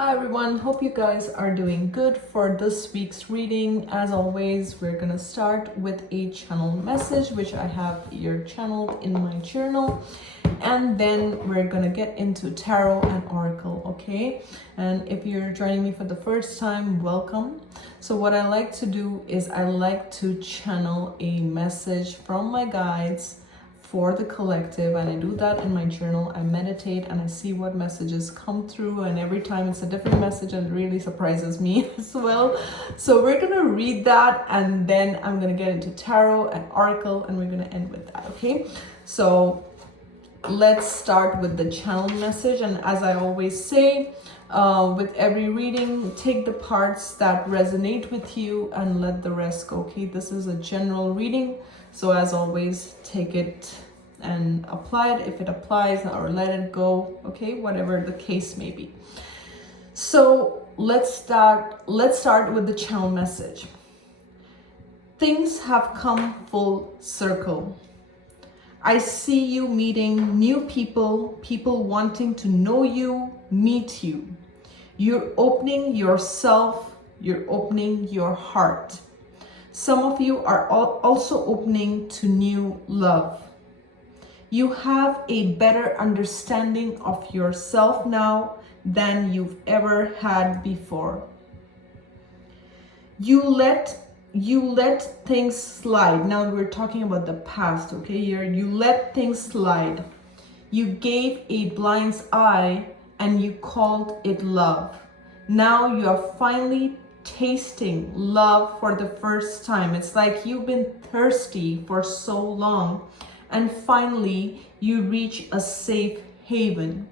Hi everyone, hope you guys are doing good for this week's reading. As always, we're gonna start with a channel message, which I have here channeled in my journal. And then we're gonna get into tarot and oracle, okay? And if you're joining me for the first time, welcome. So what I like to do is I like to channel a message from my guides for the collective, and I do that in my journal. I meditate and I see what messages come through, and every time it's a different message, and it really surprises me as well. So we're gonna read that, and then I'm gonna get into tarot and oracle, and we're gonna end with that, okay? So let's start with the channel message. And as I always say, with every reading, take the parts that resonate with you and let the rest go, okay? This is a general reading, so as always, take it and apply it if it applies, or let it go, okay? Whatever the case may be. So let's start with the channel message. Things have come full circle. I see you meeting new people, people wanting to know you, meet you. You're opening yourself, you're opening your heart. Some of you are also opening to new love. You have a better understanding of yourself now than you've ever had before. You let things slide. Now we're talking about the past, okay? You let things slide. You gave a blind eye and you called it love. Now you are finally tasting love for the first time. It's like you've been thirsty for so long, and finally you reach a safe haven.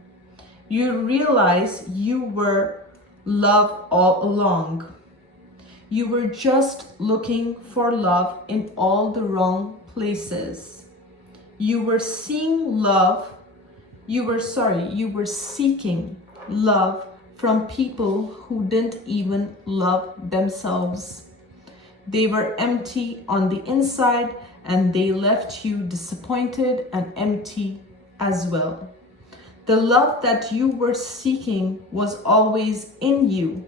You realize you were love all along. You were just looking for love in all the wrong places. You were seeing love. You were seeking love from people who didn't even love themselves. They were empty on the inside, and they left you disappointed and empty as well. The love that you were seeking was always in you.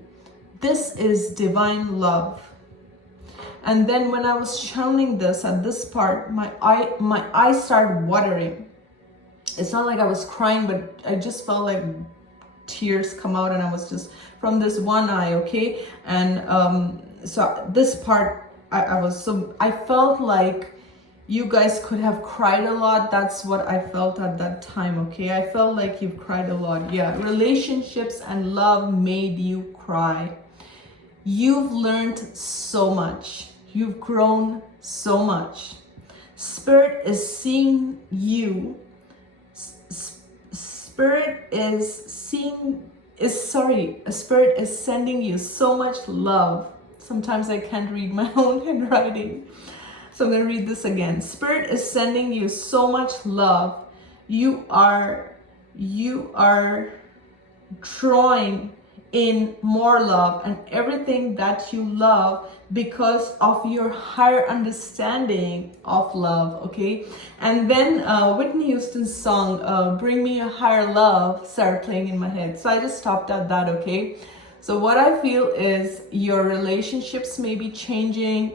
This is divine love. And then when I was channeling this at this part, my eyes started watering. It's not like I was crying, but I just felt like tears come out, and I was just from this one eye, okay? And so this part, I felt like you guys could have cried a lot. That's what I felt at that time, okay? I felt like you've cried a lot. Yeah, relationships and love made you cry. You've learned so much. You've grown so much. Spirit is seeing you. Spirit is sending you so much love. Sometimes I can't read my own handwriting. So I'm going to read this again. Spirit is sending you so much love. You are drawing in more love and everything that you love because of your higher understanding of love, okay? And then Whitney Houston's song, Bring Me a Higher Love, started playing in my head. So I just stopped at that, okay? So what I feel is your relationships may be changing,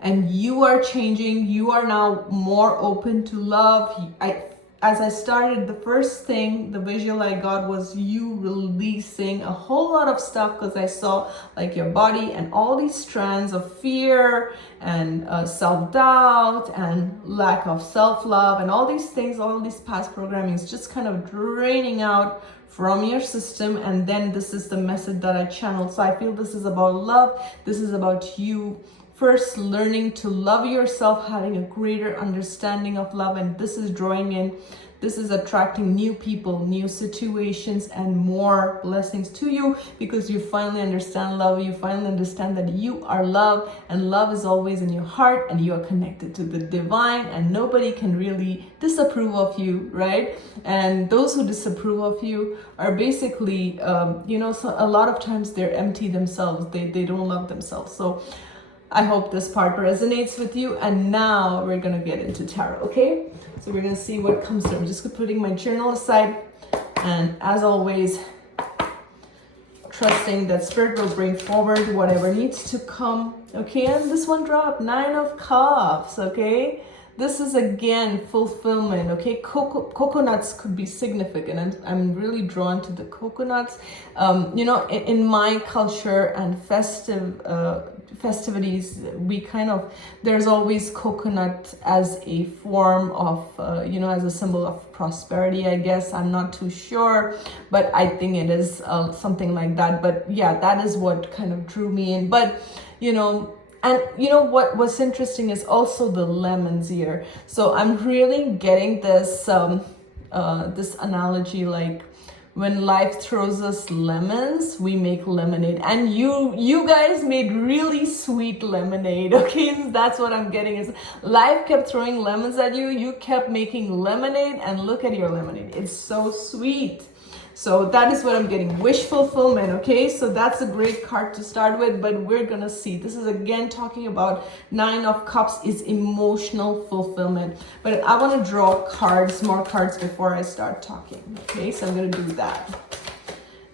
and you are changing. You are now more open to love. As I started, the first thing, the visual I got was you releasing a whole lot of stuff, because I saw like your body and all these strands of fear and self-doubt and lack of self-love and all these things, all these past programmings just kind of draining out from your system. And then this is the message that I channeled. So I feel this is about love. This is about you first learning to love yourself, having a greater understanding of love, and this is drawing in, this is attracting new people, new situations, and more blessings to you, because you finally understand love. You finally understand that you are love, and love is always in your heart, and you are connected to the divine, and nobody can really disapprove of you, right? And those who disapprove of you are basically, so a lot of times they're empty themselves. They don't love themselves. So I hope this part resonates with you. And now we're gonna get into tarot, okay? So we're gonna see what comes through. I'm just putting my journal aside, and as always, trusting that Spirit will bring forward whatever needs to come. Okay, and this one dropped, 9 of Cups. Okay, this is again fulfillment. Okay, coconuts could be significant, and I'm really drawn to the coconuts. You know, in my culture and festivities, we kind of, there's always coconut as a form of you know, as a symbol of prosperity, I guess. I'm not too sure, but I think it is something like that. But yeah, that is what kind of drew me in. But you know, and you know what was interesting is also the lemons here. So I'm really getting this this analogy, like when life throws us lemons, we make lemonade. And you guys made really sweet lemonade. Okay, that's what I'm getting, is life kept throwing lemons at you, you kept making lemonade, and look at your lemonade, it's so sweet. So that is what I'm getting, wish fulfillment. Okay, so that's a great card to start with, but we're gonna see. This is again talking about 9 of Cups is emotional fulfillment. But I want to draw cards, more cards, before I start talking. Okay, so I'm gonna do that.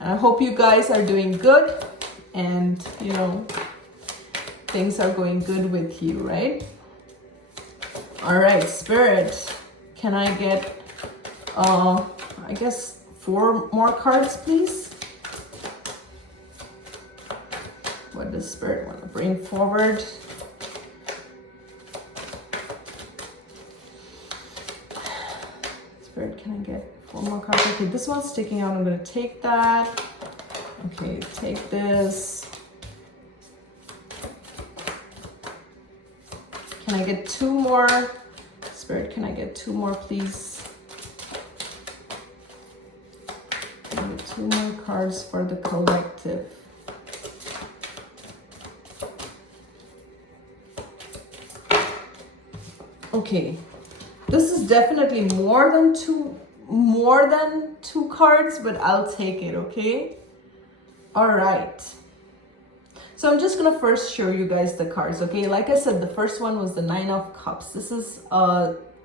And I hope you guys are doing good, and you know, things are going good with you, right? All right, Spirit, can I get I guess 4 more cards, please? What does Spirit want to bring forward? Spirit, can I get 4 more cards? Okay, this one's sticking out. I'm going to take that. Okay, take this. Can I get 2 more? Spirit, can I get 2 more, please? 2 more cards for the collective. Okay, this is definitely more than two cards, but I'll take it. Okay, all right. So I'm just gonna first show you guys the cards. Okay, like I said, the first one was the 9 of Cups. This is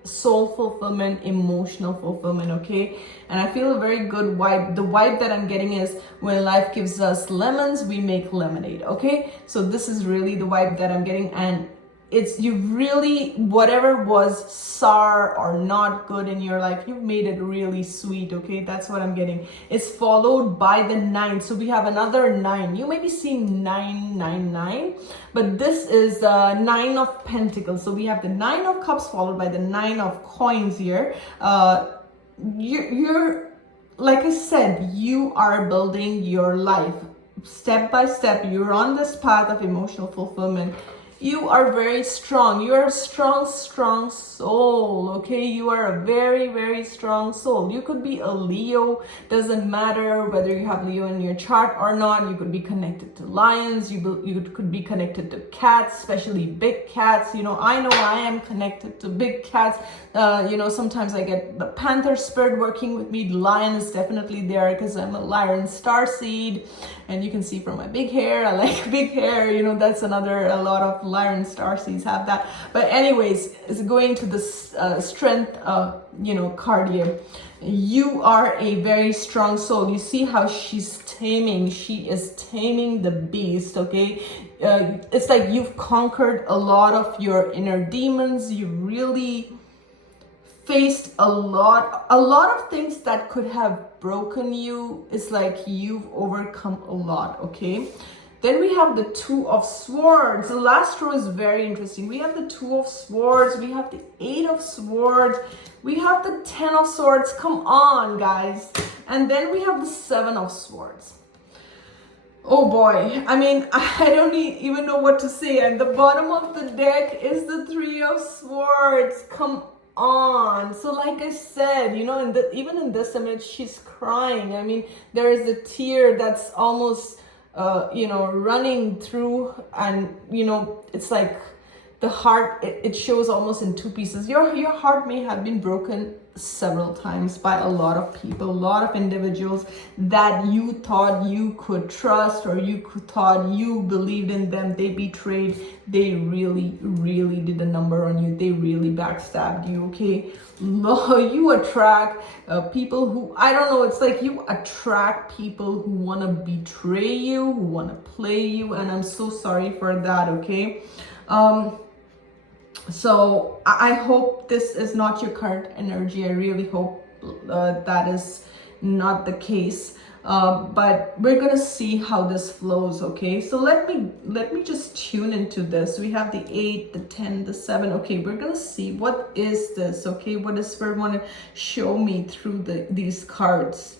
soul fulfillment, emotional fulfillment. Okay, and I feel a very good vibe. The vibe that I'm getting is when life gives us lemons, we make lemonade. Okay, so this is really the vibe that I'm getting, and it's, you really, whatever was sour or not good in your life, you've made it really sweet. Okay, that's what I'm getting. It's followed by the 9, so we have another 9. You may be seeing 999, but this is 9 of Pentacles. So we have the 9 of Cups followed by the 9 of Coins here. You're like I said, you are building your life step by step. You're on this path of emotional fulfillment. You are very strong. You are a strong soul. Okay, you are a very strong soul. You could be a Leo. Doesn't matter whether you have Leo in your chart or not. You could be connected to lions. You could be connected to cats, especially big cats. You know I am connected to big cats. You know, sometimes I get the Panther spirit working with me. The lion is definitely there because I'm a Lyran starseed, and you can see from my big hair, I like big hair. You know, that's another, a lot of Lyran starseeds have that. But anyways, it's going to the strength you know, card here. You are a very strong soul. You see how she's taming. She is taming the beast. Okay, it's like you've conquered a lot of your inner demons. You really faced a lot of things that could have broken you. It's like you've overcome a lot. Okay, then we have the 2 of Swords. The last row is very interesting. We have the 2 of Swords, we have the 8 of Swords, we have the 10 of Swords. Come on, guys. And then we have the 7 of Swords. Oh boy, I mean, I don't even know what to say. And the bottom of the deck is the 3 of Swords. Come on. So like I said, you know, even in this image, she's crying. I mean, there is a tear that's almost you know, running through, and you know, it's like the heart, it shows almost in two pieces. Your heart may have been broken several times by a lot of people, a lot of individuals that you thought you could trust, or thought you believed in them. They betrayed. They really, really did a number on you. They really backstabbed you, okay? You attract people who, I don't know, it's like you attract people who want to betray you, who want to play you, and I'm so sorry for that, okay? So I hope this is not your current energy. I really hope that is not the case. But we're gonna see how this flows, okay? So let me just tune into this. We have the 8, the 10, the 7. Okay, we're gonna see what is this, okay? What does Spirit want to show me through these cards?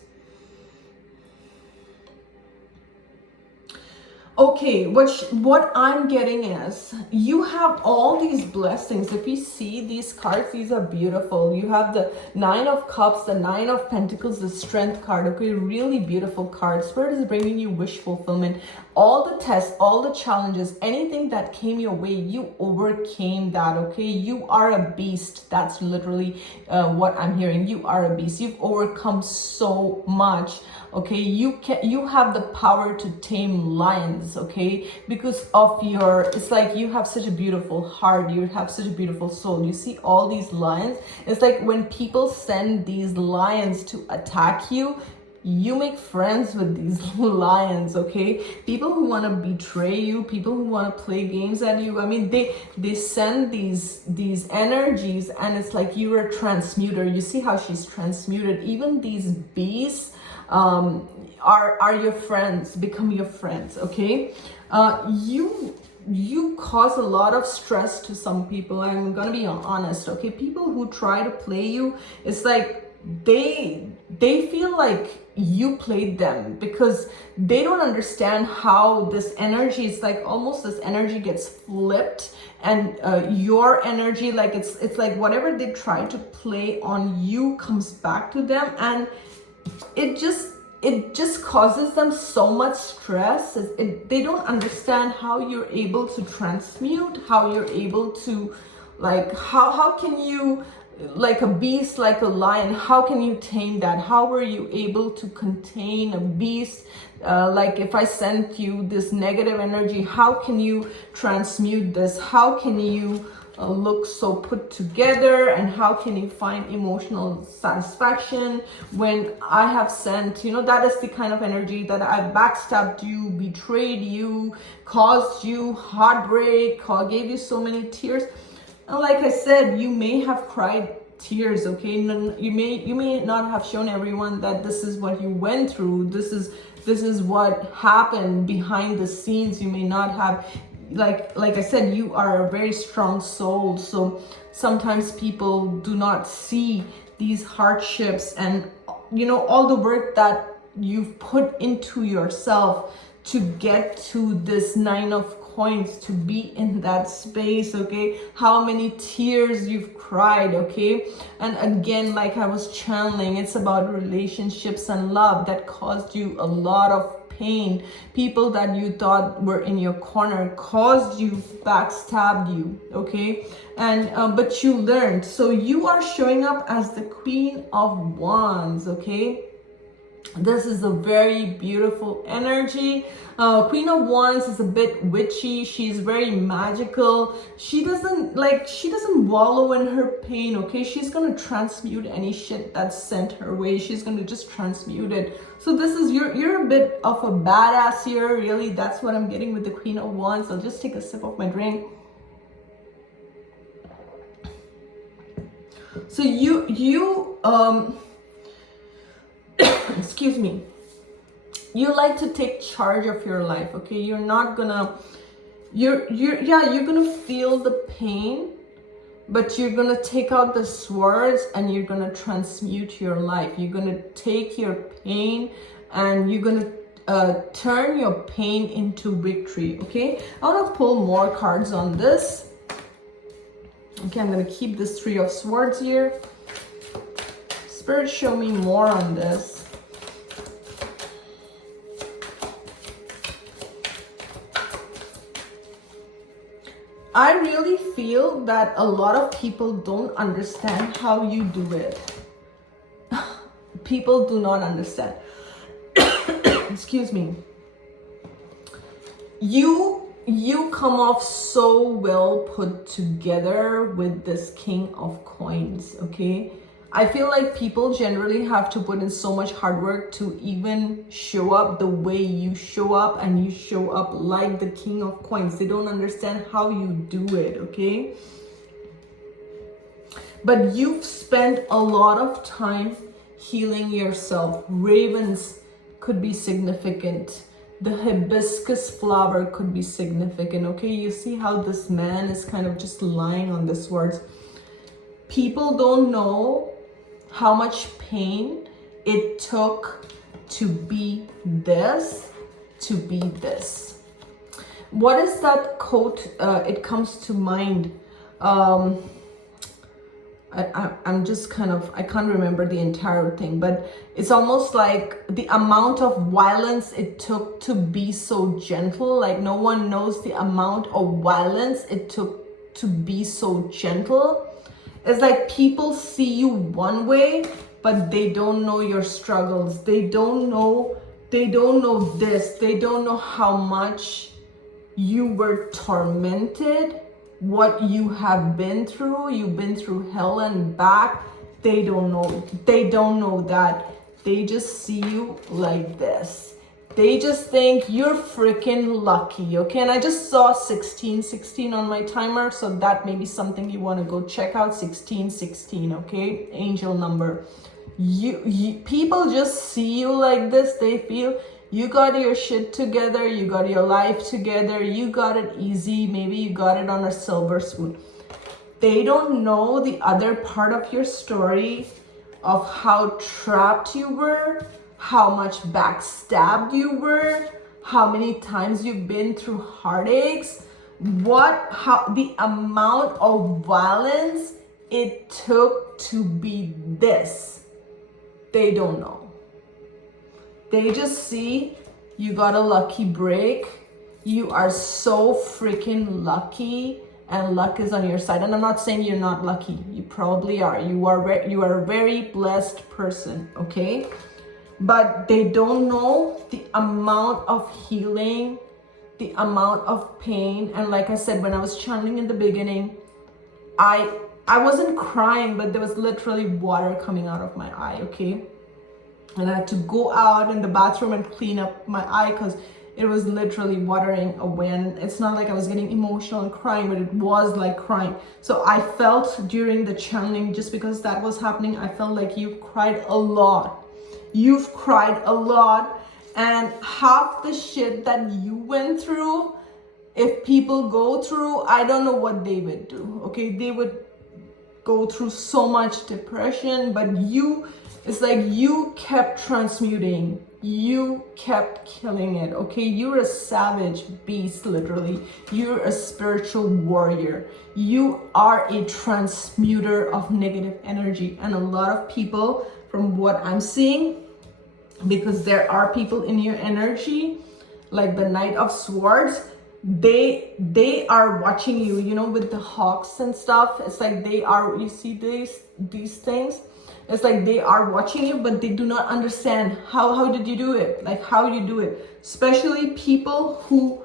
Okay, what I'm getting is you have all these blessings. If you see these cards, these are beautiful. You have the 9 of Cups, the 9 of Pentacles, the Strength card. Okay, really beautiful cards. Spirit is bringing you wish fulfillment. All the tests, all the challenges, anything that came your way, you overcame that, okay? You are a beast. That's literally what I'm hearing. You are a beast. You've overcome so much, okay? You have the power to tame lions, okay? Because of it's like you have such a beautiful heart. You have such a beautiful soul. You see all these lions. It's like when people send these lions to attack you, you make friends with these lions, okay? People who want to betray you, people who want to play games at you. I mean, they send these energies, and it's like you're a transmuter. You see how she's transmuted. Even these beasts are your friends, become your friends, okay? You cause a lot of stress to some people. I'm gonna be honest, okay? People who try to play you, it's like they feel like you played them, because they don't understand how this energy, it's like almost this energy gets flipped, and your energy, like it's like whatever they try to play on you comes back to them, and it just causes them so much stress. They don't understand how you're able to transmute, how you're able to, like, how can you, like a beast, like a lion, how can you tame that? How were you able to contain a beast? Like if I sent you this negative energy, how can you transmute this? How can you look so put together, and how can you find emotional satisfaction when I have sent, that is the kind of energy that I backstabbed you, betrayed you, caused you heartbreak, gave you so many tears. And like I said, you may have cried tears, okay? You may not have shown everyone that this is what you went through. This is what happened behind the scenes. You may not have, like I said, you are a very strong soul. So sometimes people do not see these hardships and all the work that you've put into yourself to get to this 9 of Coins, to be in that space, okay? How many tears you've cried, okay? And again, like I was channeling, it's about relationships and love that caused you a lot of pain. People that you thought were in your corner caused you, backstabbed you, okay? And but you learned. So you are showing up as the Queen of Wands, okay? This is a very beautiful energy. Queen of Wands is a bit witchy. She's very magical. She doesn't wallow in her pain, okay? She's gonna transmute any shit that's sent her way. She's gonna just transmute it. So this is, you're a bit of a badass here, really. That's what I'm getting with the Queen of Wands. I'll just take a sip of my drink. So excuse me, you like to take charge of your life, okay? You're not gonna, you're gonna feel the pain, but you're gonna take out the swords and you're gonna transmute your life. You're gonna take your pain and you're gonna turn your pain into victory, okay? I want to pull more cards on this. Okay, I'm gonna keep this 3 of Swords here. Spirit, show me more on this. I really feel that a lot of people don't understand how you do it. People do not understand. Excuse me. You come off so well put together with this King of Coins, okay? I feel like people generally have to put in so much hard work to even show up the way you show up, and you show up like the King of Coins. They don't understand how you do it, okay? But you've spent a lot of time healing yourself. Ravens could be significant. The hibiscus flower could be significant, okay? You see how this man is kind of just lying on the swords. People don't know how much pain it took to be this, to be this. What is that quote? It comes to mind. I'm just kind of, I can't remember the entire thing, but it's almost like the amount of violence it took to be so gentle. Like no one knows the amount of violence it took to be so gentle. It's like people see you one way, but they don't know your struggles. They don't know this. They don't know how much you were tormented, what you have been through. You've been through hell and back. They don't know. They don't know that. They just see you like this. They just think you're freaking lucky, okay? And I just saw 1616 on my timer, so that may be something you want to go check out. 1616, okay? Angel number. You people just see you like this. They feel you got your shit together, you got your life together, you got it easy, maybe you got it on a silver spoon. They don't know the other part of your story, of how trapped you were, how much backstabbed you were, how many times you've been through heartaches, how the amount of violence it took to be this. They don't know. They just see you got a lucky break. You are so freaking lucky, and luck is on your side. And I'm not saying you're not lucky. You probably are. You are a very blessed person, okay? But they don't know the amount of healing, the amount of pain. And like I said, when I was channeling in the beginning, I wasn't crying, but there was literally water coming out of my eye, okay? And I had to go out in the bathroom and clean up my eye because it was literally watering away. And it's not like I was getting emotional and crying, but it was like crying. So I felt during the channeling, just because that was happening, I felt like you've cried a lot. You've cried a lot. And half the shit that you went through, if people go through, I don't know what they would do, okay? They would go through so much depression, but it's like you kept transmuting. You kept killing it, okay? You're a savage beast, literally. You're a spiritual warrior. You are a transmuter of negative energy. And a lot of people, from what I'm seeing, because there are people in your energy, like the Knight of Swords, they are watching you, you know, with the hawks and stuff. It's like they are, you see these things? It's like they are watching you, but they do not understand how did you do it? Like how you do it. Especially people who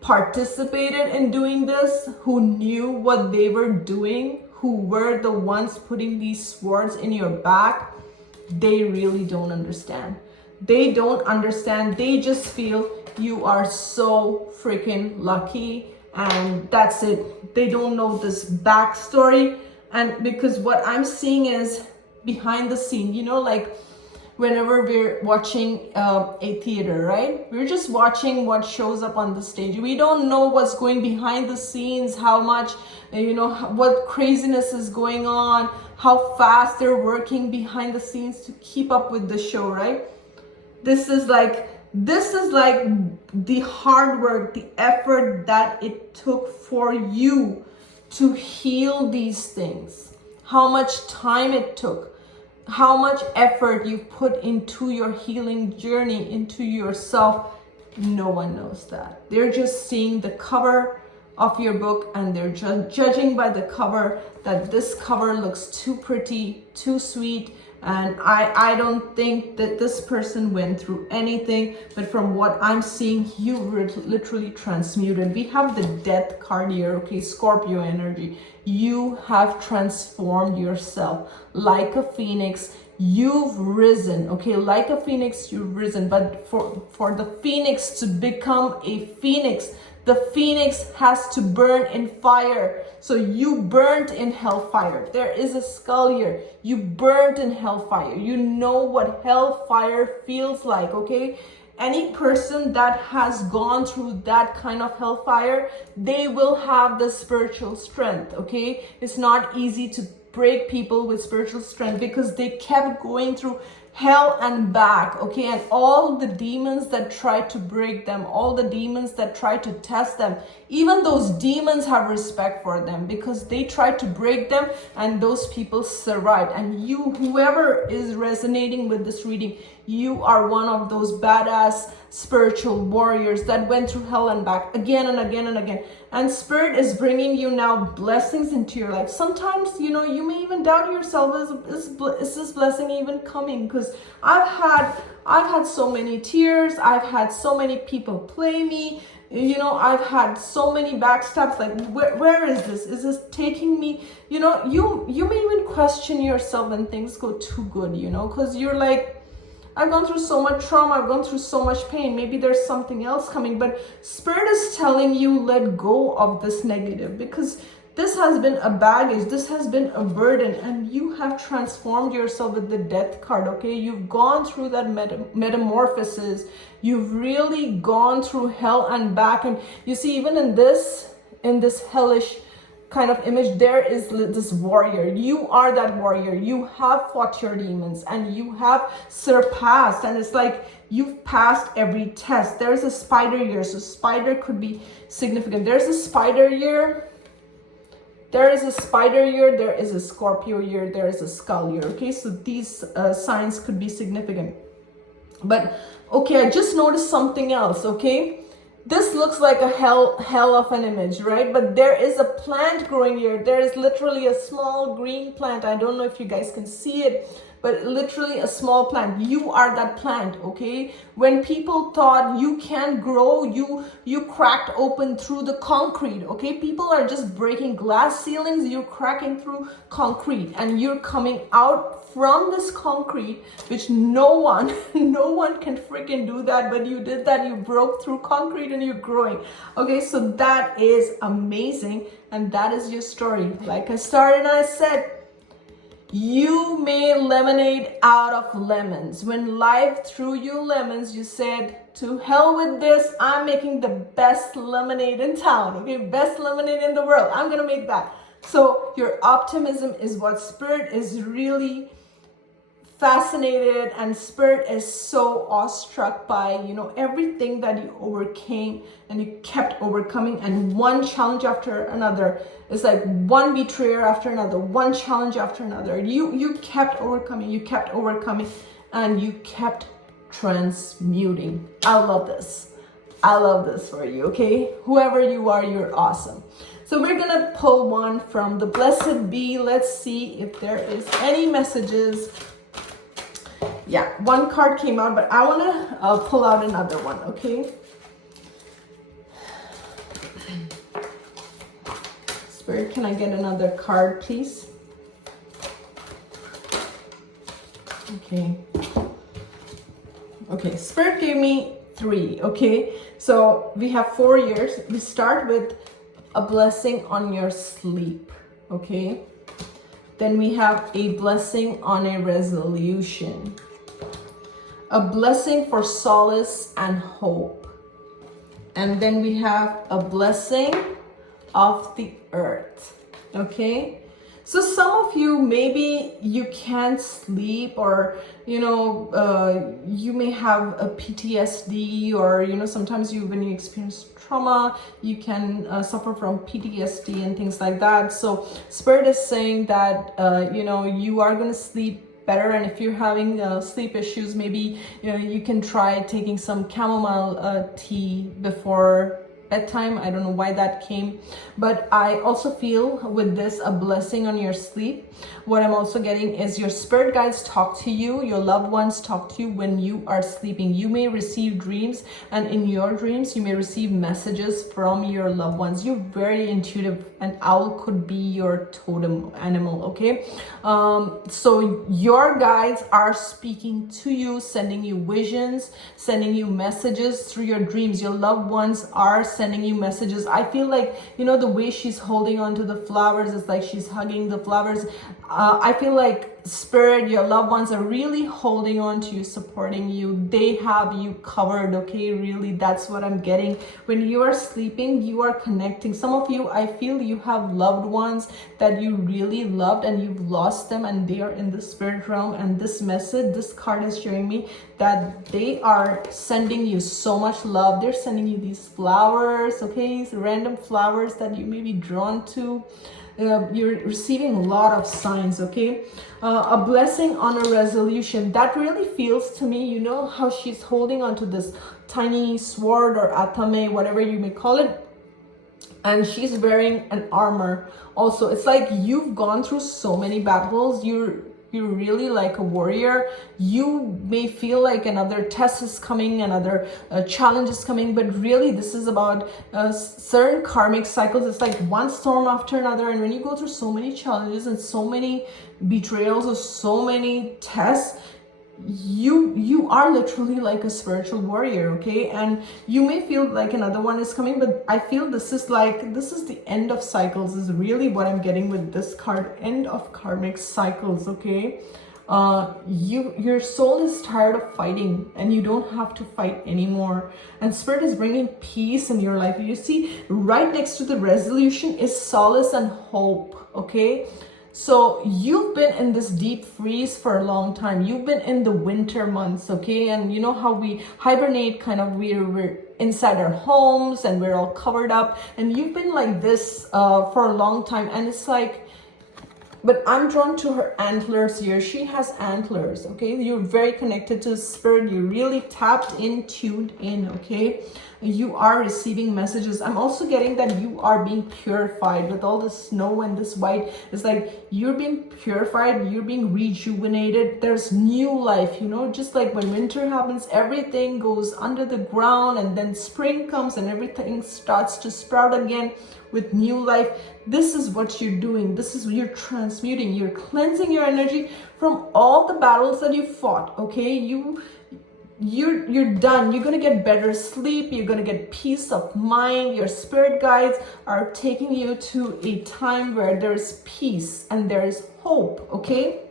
participated in doing this, who knew what they were doing, who were the ones putting these swords in your back. They really don't understand. They don't understand. They just feel you are so freaking lucky, and that's it. They don't know this backstory. And because what I'm seeing is behind the scene, you know, like whenever we're watching a theater, right? We're just watching what shows up on the stage. We don't know what's going behind the scenes, how much, you know, what craziness is going on, how fast they're working behind the scenes to keep up with the show, right? This is like the hard work, the effort that it took for you to heal these things. How much time it took, how much effort you put into your healing journey, into yourself. No one knows that. They're just seeing the cover of your book, and they're judging by the cover, that this cover looks too pretty, too sweet, and I don't think that this person went through anything, but from what I'm seeing, you literally transmuted. We have the death card here, okay, Scorpio energy. You have transformed yourself like a phoenix. You've risen, okay, like a phoenix, you've risen. But for the phoenix to become a phoenix, the phoenix has to burn in fire. So you burnt in hellfire. There is a skull here. You burnt in hellfire. You know what hellfire feels like, okay? Any person that has gone through that kind of hellfire, they will have the spiritual strength, okay? It's not easy to break people with spiritual strength because they kept going through hell and back, okay? And all the demons that try to break them, all the demons that try to test them, even those demons have respect for them because they try to break them, and those people survived. And you, whoever is resonating with this reading, you are one of those badass spiritual warriors that went through hell and back again and again and again. And Spirit is bringing you now blessings into your life. Sometimes, you know, you may even doubt yourself, is this blessing even coming? Because I've had so many tears. I've had so many people play me. You know, I've had so many backstabs. Like, where is this? Is this taking me? You know, you may even question yourself when things go too good, you know, because you're like, I've gone through so much trauma, I've gone through so much pain, maybe there's something else coming. But Spirit is telling you, let go of this negative, because this has been a baggage, this has been a burden, and you have transformed yourself with the death card, okay? You've gone through that metamorphosis. You've really gone through hell and back. And you see, even in this hellish kind of image, there is this warrior. You are that warrior. You have fought your demons and you have surpassed, and it's like you've passed every test. There's a spider here, so spider could be significant. There's a spider here, there is a spider here, there is a Scorpio here, there is a skull here, okay? So these signs could be significant. But okay, I just noticed something else, okay? This looks like a hell of an image, right? But there is a plant growing here. There is literally a small green plant. I don't know if you guys can see it, but literally a small plant. You are that plant, okay? When people thought you can't grow, you cracked open through the concrete, okay? People are just breaking glass ceilings. You're cracking through concrete, and you're coming out from this concrete, which no one can freaking do that, but you did that. You broke through concrete and you're growing. Okay, so that is amazing, and that is your story. Like I started and I said, you made lemonade out of lemons. When life threw you lemons, you said, to hell with this, I'm making the best lemonade in town, okay? Best lemonade in the world. I'm gonna make that. So your optimism is what Spirit is really fascinated, and Spirit is so awestruck by, you know, everything that you overcame and you kept overcoming, and one challenge after another. It's like one betrayer after another, one challenge after another. You kept overcoming, and you kept transmuting. I love this. I love this for you, okay? Whoever you are, you're awesome. So we're gonna pull one from the Blessed Bee. Let's see if there is any messages. Yeah, one card came out, but I wanna pull out another one, okay? Spirit, can I get another card, please? Okay. Okay, Spirit gave me 3, okay? So we have 4 years. We start with a blessing on your sleep, okay? Then we have a blessing on a resolution. A blessing for solace and hope. And then we have a blessing of the earth, okay? So some of you, maybe you can't sleep, or, you know, you may have a PTSD, or, you know, sometimes when you experience trauma, you can suffer from PTSD and things like that. So Spirit is saying that, you know, you are going to sleep better. And if you're having sleep issues, maybe, you know, you can try taking some chamomile tea before bedtime. I don't know why that came, but I also feel with this a blessing on your sleep. What I'm also getting is your spirit guides talk to you, your loved ones talk to you when you are sleeping. You may receive dreams, and in your dreams you may receive messages from your loved ones. You're very intuitive. An owl could be your totem animal, okay? So your guides are speaking to you, sending you visions, sending you messages through your dreams. Your loved ones are sending you messages. I feel like, you know, the way she's holding on to the flowers is like she's hugging the flowers. I feel like spirit, your loved ones are really holding on to you, supporting you. They have you covered, okay? Really, that's what I'm getting. When you are sleeping, you are connecting. Some of you, I feel you have loved ones that you really loved and you've lost them, and they are in the spirit realm. And this message, this card is showing me that they are sending you so much love. They're sending you these flowers, okay? These random flowers that you may be drawn to. You're receiving a lot of signs, okay? A blessing on a resolution. That really feels to me, you know how she's holding on to this tiny sword or atame, whatever you may call it, and she's wearing an armor. Also, it's like you've gone through so many battles. You're really like a warrior. You may feel like another test is coming, another challenge is coming, but really this is about certain karmic cycles. It's like one storm after another, and when you go through so many challenges and so many betrayals or so many tests, you are literally like a spiritual warrior, okay? And you may feel like another one is coming, but I feel this is the end of cycles is really what I'm getting with this card. End of karmic cycles, okay? Your soul is tired of fighting, and you don't have to fight anymore, and spirit is bringing peace in your life. You see, right next to the resolution is solace and hope, okay? So you've been in this deep freeze for a long time. You've been in the winter months, okay? And you know how we hibernate, kind of, we're inside our homes and we're all covered up. And you've been like this for a long time. And it's like, but I'm drawn to her antlers here. She has antlers, okay? You're very connected to the spirit. You're really tapped in, tuned in, okay? You are receiving messages. I'm also getting that you are being purified with all the snow and this white. It's like you're being purified, you're being rejuvenated. There's new life, you know, just like when winter happens, everything goes under the ground, and then spring comes and everything starts to sprout again with new life. This is what you're doing. This is what you're transmuting. You're cleansing your energy from all the battles that you fought, okay? You're done. You're gonna get better sleep. You're gonna get peace of mind. Your spirit guides are taking you to a time where there's peace and there's hope, okay?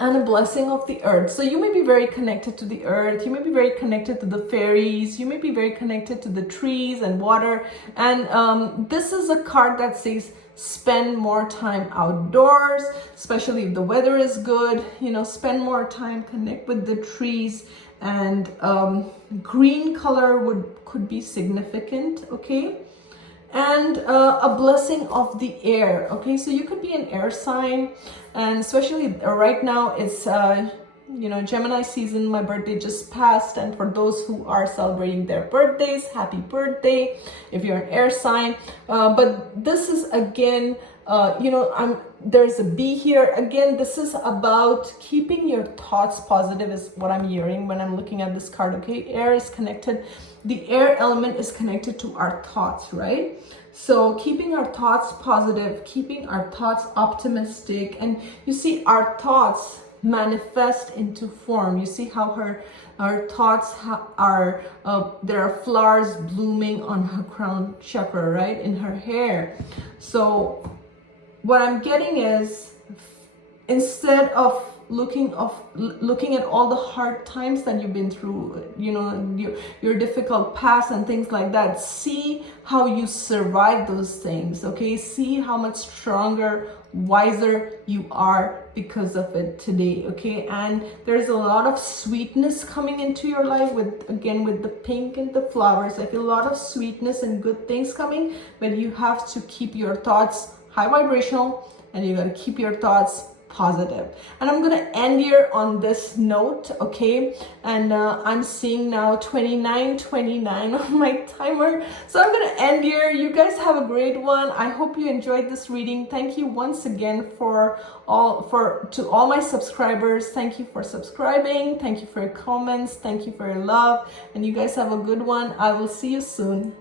And a blessing of the earth. So you may be very connected to the earth. You may be very connected to the fairies. You may be very connected to the trees and water. And this is a card that says spend more time outdoors, especially if the weather is good. You know, spend more time, connect with the trees. And green color could be significant, okay? And a blessing of the air, okay? So you could be an air sign, and especially right now it's you know, Gemini season. My birthday just passed, and for those who are celebrating their birthdays, happy birthday if you're an air sign. But this is again, you know, there's a bee here. Again, this is about keeping your thoughts positive is what I'm hearing when I'm looking at this card, okay? Air is connected. The air element is connected to our thoughts, right? So keeping our thoughts positive, keeping our thoughts optimistic. And you see, our thoughts manifest into form. You see how our thoughts are, there are flowers blooming on her crown chakra, right? In her hair. So what I'm getting is, instead of looking at all the hard times that you've been through, you know, your difficult past and things like that, see how you survived those things, okay? See how much stronger, wiser you are because of it today, okay? And there's a lot of sweetness coming into your life with the pink and the flowers. I feel a lot of sweetness and good things coming, but you have to keep your thoughts high vibrational, and you got to keep your thoughts positive. And I'm gonna end here on this note, okay? And I'm seeing now 29:29 on my timer, so I'm gonna end here. You guys have a great one. I hope you enjoyed this reading. Thank you once again to all my subscribers. Thank you for subscribing. Thank you for your comments. Thank you for your love. And you guys have a good one. I will see you soon.